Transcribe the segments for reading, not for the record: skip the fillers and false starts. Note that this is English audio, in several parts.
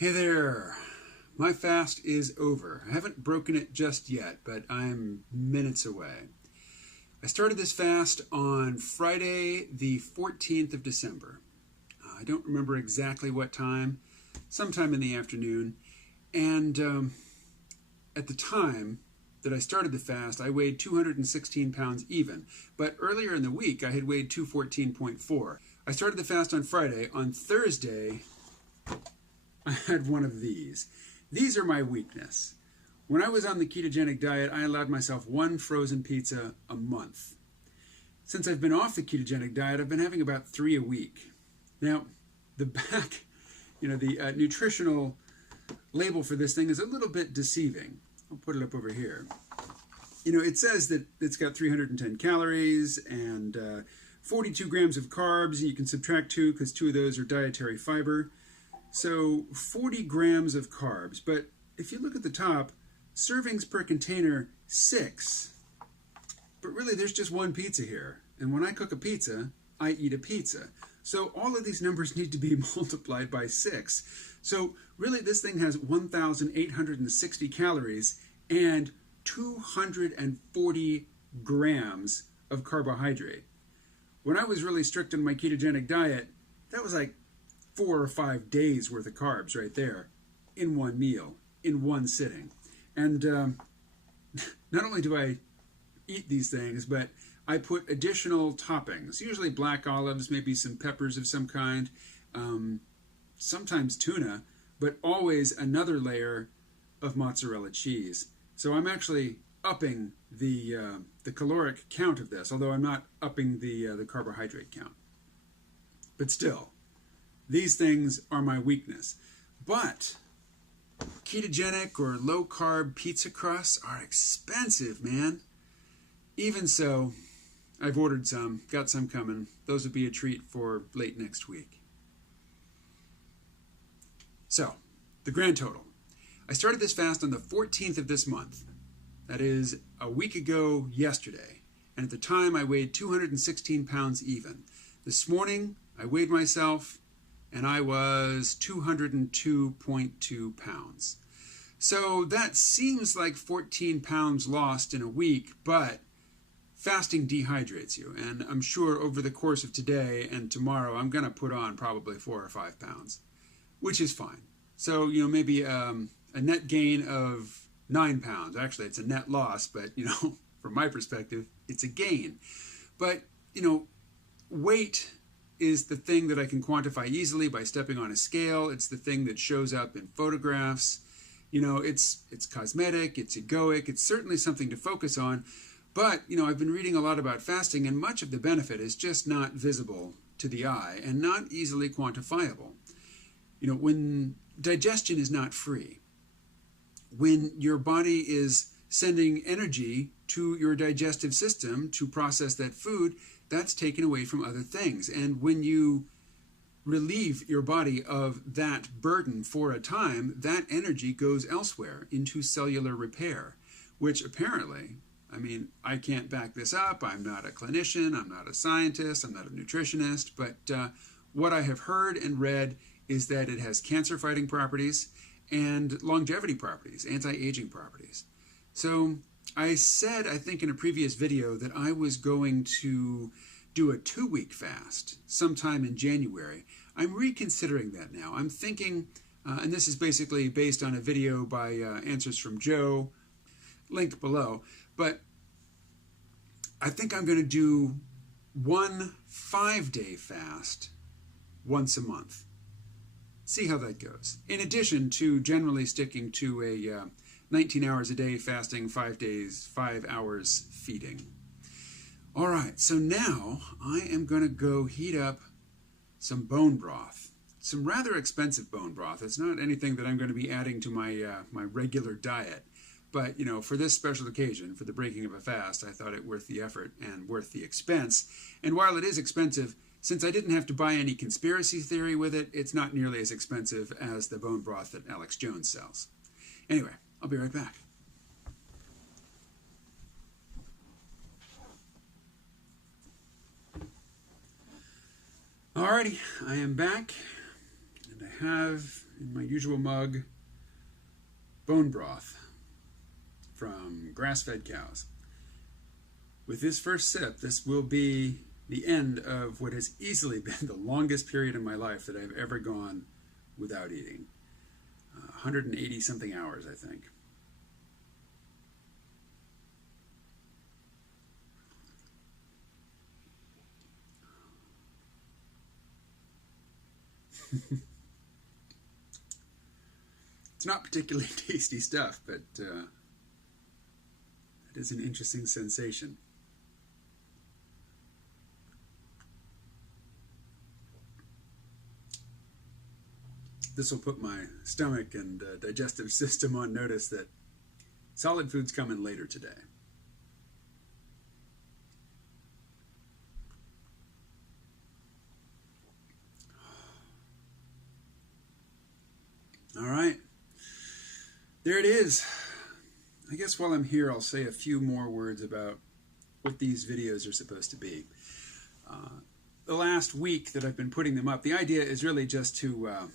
Hey there. My fast is over. I haven't broken it just yet, but I'm minutes away. I started this fast on Friday, the 14th of December. I don't remember exactly what time, sometime in the afternoon. And at the time that I started the fast, I weighed 216 pounds even. But earlier in the week, I had weighed 214.4. I started the fast on Friday. On Thursday, I had one of these. These are my weakness. When I was on the ketogenic diet, I allowed myself one frozen pizza a month. Since I've been off the ketogenic diet, I've been having about 3 a week. Now, the back, the nutritional label for this thing is a little bit deceiving. I'll put it up over here. It says that it's got 310 calories and 42 grams of carbs, and you can subtract 2 because 2 of those are dietary fiber. So 40 grams of carbs, but if you look at the top, servings per container, 6. But really there's just one pizza here. And when I cook a pizza, I eat a pizza. So all of these numbers need to be multiplied by 6. So really this thing has 1,860 calories and 240 grams of carbohydrate. When I was really strict on my ketogenic diet, that was like 4 or 5 days worth of carbs right there in one meal, in one sitting. And not only do I eat these things, but I put additional toppings, usually black olives, maybe some peppers of some kind, sometimes tuna, but always another layer of mozzarella cheese. So I'm actually upping the caloric count of this, although I'm not upping the carbohydrate count. But still, these things are my weakness. But ketogenic or low-carb pizza crusts are expensive, man. Even so, I've ordered some, got some coming. Those would be a treat for late next week. So, the grand total. I started this fast on the 14th of this month. That is a week ago yesterday. And at the time, I weighed 216 pounds even. This morning, I weighed myself, and I was 202.2 pounds. So that seems like 14 pounds lost in a week, but fasting dehydrates you. And I'm sure over the course of today and tomorrow, I'm going to put on probably 4 or 5 pounds, which is fine. So, maybe a net gain of 9 pounds. Actually, it's a net loss, but, from my perspective, it's a gain. But, weight is the thing that I can quantify easily by stepping on a scale. It's the thing that shows up in photographs. It's cosmetic, it's egoic, it's certainly something to focus on. But, I've been reading a lot about fasting, and much of the benefit is just not visible to the eye and not easily quantifiable. When digestion is not free, when your body is sending energy to your digestive system to process that food, that's taken away from other things. And when you relieve your body of that burden for a time, that energy goes elsewhere into cellular repair, which apparently, I can't back this up. I'm not a clinician, I'm not a scientist, I'm not a nutritionist, but what I have heard and read is that it has cancer-fighting properties and longevity properties, anti-aging properties. So I said, I think in a previous video, that I was going to do a 2-week fast sometime in January. I'm reconsidering that now. I'm thinking, and this is basically based on a video by Answers from Joe, linked below, but I think I'm going to do one 5-day fast once a month. See how that goes. In addition to generally sticking to a 19 hours a day fasting, 5 days, 5 hours feeding. All right, so now I am going to go heat up some bone broth. Some rather expensive bone broth. It's not anything that I'm going to be adding to my my regular diet. But, for this special occasion, for the breaking of a fast, I thought it worth the effort and worth the expense. And while it is expensive, since I didn't have to buy any conspiracy theory with it, it's not nearly as expensive as the bone broth that Alex Jones sells. Anyway, I'll be right back. Alrighty, I am back, and I have in my usual mug, bone broth from grass-fed cows. With this first sip, this will be the end of what has easily been the longest period in my life that I've ever gone without eating. 180 something hours, I think. It's not particularly tasty stuff, but it is an interesting sensation. This will put my stomach and digestive system on notice that solid food's coming later today. All right, there it is. I guess while I'm here, I'll say a few more words about what these videos are supposed to be. The last week that I've been putting them up, the idea is really just to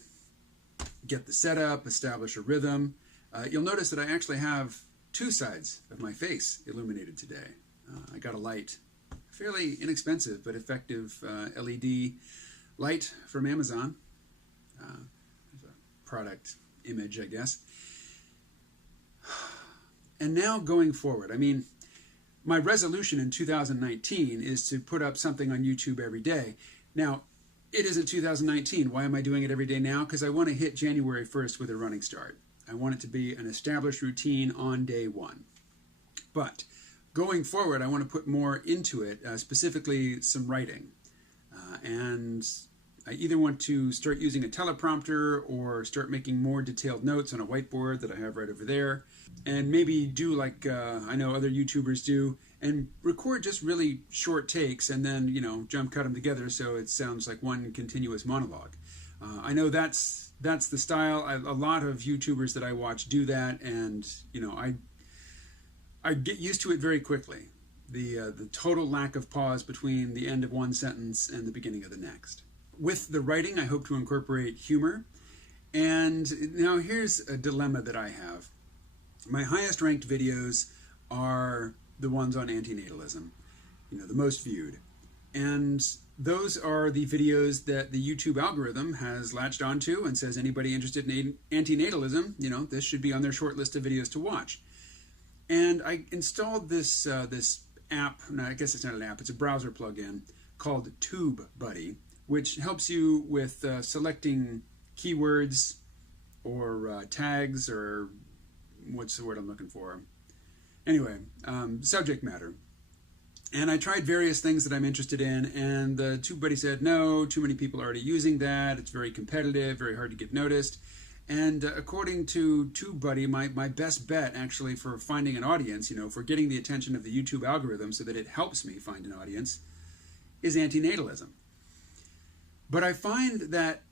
get the setup, establish a rhythm. You'll notice that I actually have two sides of my face illuminated today. I got a light, fairly inexpensive but effective LED light from Amazon. Product image, I guess. And now going forward, I mean, my resolution in 2019 is to put up something on YouTube every day. Now, it isn't 2019. Why am I doing it every day now? Because I want to hit January 1st with a running start. I want it to be an established routine on day one. But going forward, I want to put more into it, specifically some writing. And I either want to start using a teleprompter or start making more detailed notes on a whiteboard that I have right over there. And maybe do like I know other YouTubers do, and record just really short takes and then, you know, jump cut them together so it sounds like one continuous monologue. I know that's the style. A lot of YouTubers that I watch do that, and, you know, I get used to it very quickly. The total lack of pause between the end of one sentence and the beginning of the next. With the writing, I hope to incorporate humor. And now here's a dilemma that I have. My highest ranked videos are the ones on antinatalism, you know, the most viewed. And those are the videos that the YouTube algorithm has latched onto and says anybody interested in antinatalism, you know, this should be on their short list of videos to watch. And I installed this app, no, I guess it's not an app, it's a browser plugin called TubeBuddy, which helps you with selecting keywords or tags, or what's the word I'm looking for? Anyway, subject matter. And I tried various things that I'm interested in, and the TubeBuddy said, no, too many people are already using that. It's very competitive, very hard to get noticed. And according to TubeBuddy, my best bet actually for finding an audience, you know, for getting the attention of the YouTube algorithm so that it helps me find an audience, is antinatalism. But I find that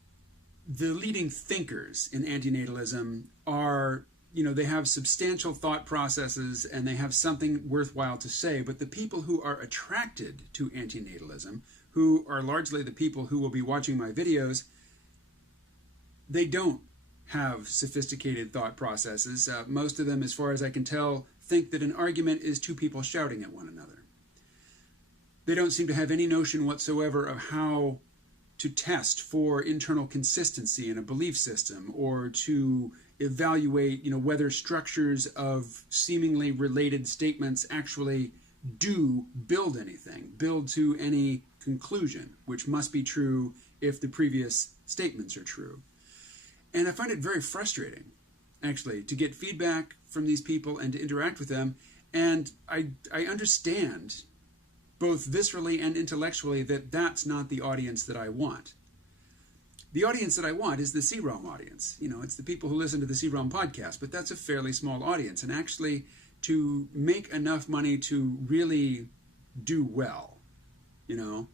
the leading thinkers in antinatalism are, you know, they have substantial thought processes and they have something worthwhile to say. But the people who are attracted to antinatalism, who are largely the people who will be watching my videos, they don't have sophisticated thought processes. Most of them, as far as I can tell, think that an argument is two people shouting at one another. They don't seem to have any notion whatsoever of how to test for internal consistency in a belief system, or to evaluate, you know, whether structures of seemingly related statements actually do build anything, build to any conclusion, which must be true if the previous statements are true. And I find it very frustrating, actually, to get feedback from these people and to interact with them. And I understand both viscerally and intellectually that that's not the audience that I want. The audience that I want is the C-Realm audience. You know, it's the people who listen to the C-Realm podcast, but that's a fairly small audience. And actually, to make enough money to really do well, you know,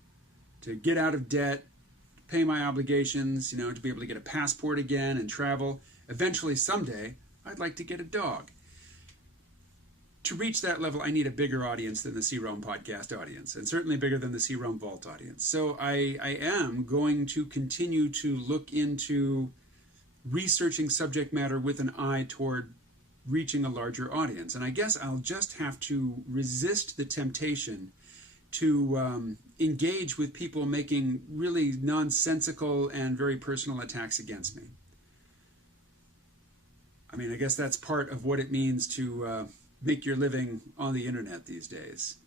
to get out of debt, pay my obligations, you know, to be able to get a passport again and travel. Eventually, someday, I'd like to get a dog. To reach that level, I need a bigger audience than the C-Realm podcast audience, and certainly bigger than the C-Realm Vault audience. So I am going to continue to look into researching subject matter with an eye toward reaching a larger audience. And I guess I'll just have to resist the temptation to engage with people making really nonsensical and very personal attacks against me. I mean, I guess that's part of what it means to make your living on the internet these days,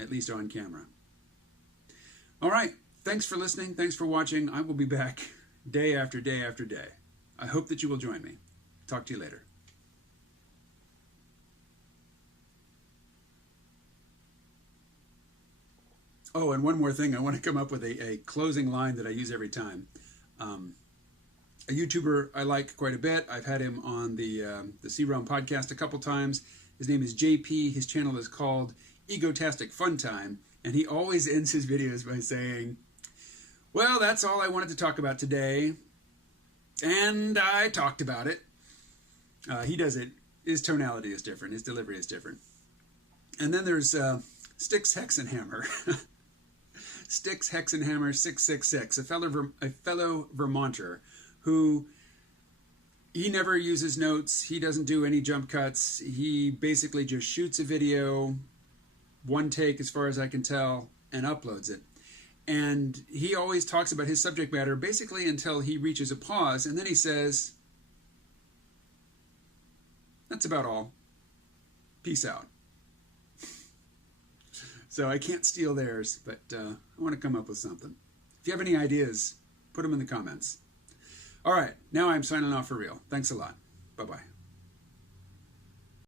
at least on camera. All right, thanks for listening. Thanks for watching. I will be back day after day after day. I hope that you will join me. Talk to you later. Oh, and one more thing. I want to come up with a closing line that I use every time. A YouTuber I like quite a bit. I've had him on the C-Realm podcast a couple times. His name is JP. His channel is called Egotastic Fun Time. And he always ends his videos by saying, well, that's all I wanted to talk about today. And I talked about it. He does it. His tonality is different. His delivery is different. And then there's Styx Hexenhammer. Styx Hexenhammer 666, a fellow Vermonter who he never uses notes. He doesn't do any jump cuts. He basically just shoots a video, one take as far as I can tell, and uploads it. And he always talks about his subject matter basically until he reaches a pause, and then he says, that's about all. Peace out. So I can't steal theirs, but I want to come up with something. If you have any ideas, put them in the comments. All right, now I'm signing off for real. Thanks a lot. Bye-bye.